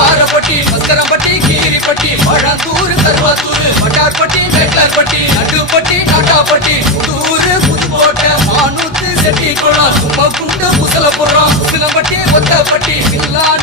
பாரப்பட்டி மஸ்கரம்பட்டி கீரிப்பட்டி பழந்தூர் கருவாத்தூர் வட்டார்பட்டி மேட்டார்பட்டி நடுப்பட்டி டாட்டாப்பட்டி புதூர் புதுக்கோட்டை மானூத்து செட்டி குளம் கும்பகுண்டு முசலபுரம் முசிலம்பட்டி ஒத்தப்பட்டி இல்லாத